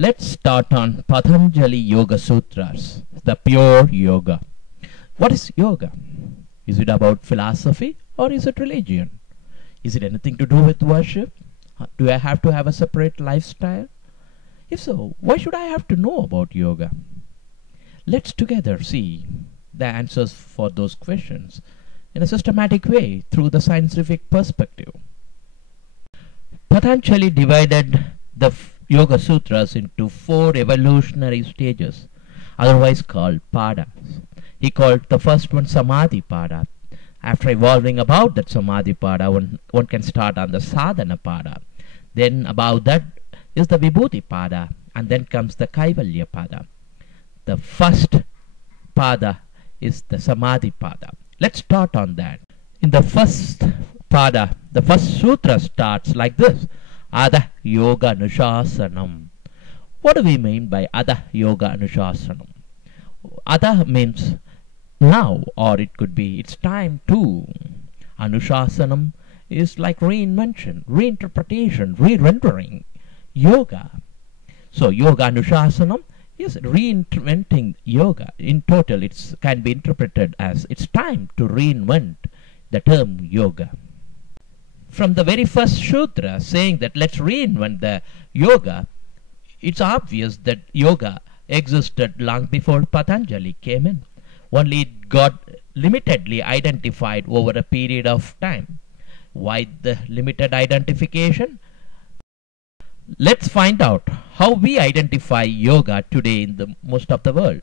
Let's start on Patanjali Yoga Sutras, the pure yoga. What is yoga? Is it about philosophy or is it religion? Is it anything to do with worship? Do I have to have a separate lifestyle? If so, why should I have to know about yoga? Let's together see the answers for those questions in a systematic way through the scientific perspective. Patanjali divided the Yoga Sutras into 4 evolutionary stages, otherwise called padas. He called the first one Samadhi Pada. After evolving about that Samadhi Pada, one can start on the Sadhana Pada. Then above that is the Vibhuti Pada, and then comes the Kaivalya Pada. The first Pada is the Samadhi Pada. Let's start on that. In the first Pada, the first sutra starts like this. Adha Yoga Anushasanam. What do we mean by Adha Yoga Anushasanam? Adha means now, or it could be it's time to. Anushasanam is like reinvention, reinterpretation, re-rendering. Yoga. So Yoga Anushasanam is reinventing yoga. In total, it can be interpreted as it's time to reinvent the term yoga. From the very first sutra saying that let's reinvent the yoga, it's obvious that yoga existed long before Patanjali came in. Only it got limitedly identified over a period of time. Why the limited identification? Let's find out how we identify yoga today in the most of the world.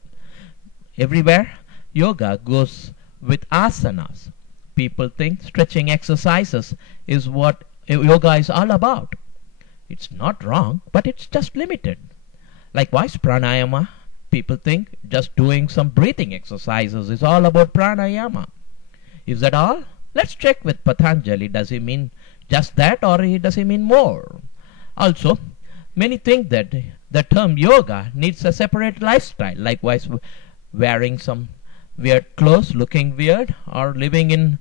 Everywhere, yoga goes with asanas. People think stretching exercises is what yoga is all about. It's not wrong, but it's just limited. Likewise, pranayama. People think just doing some breathing exercises is all about pranayama. Is that all? Let's check with Patanjali. Does he mean just that or does he mean more? Also, many think that the term yoga needs a separate lifestyle. Likewise, wearing some weird clothes, looking weird, or living in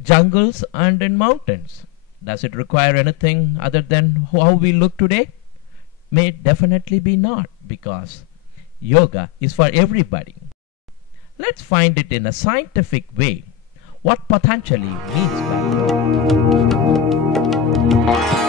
jungles and in mountains. Does it require anything other than how we look today? May definitely be not, because yoga is for everybody. Let's find it in a scientific way what Patanjali means by yoga.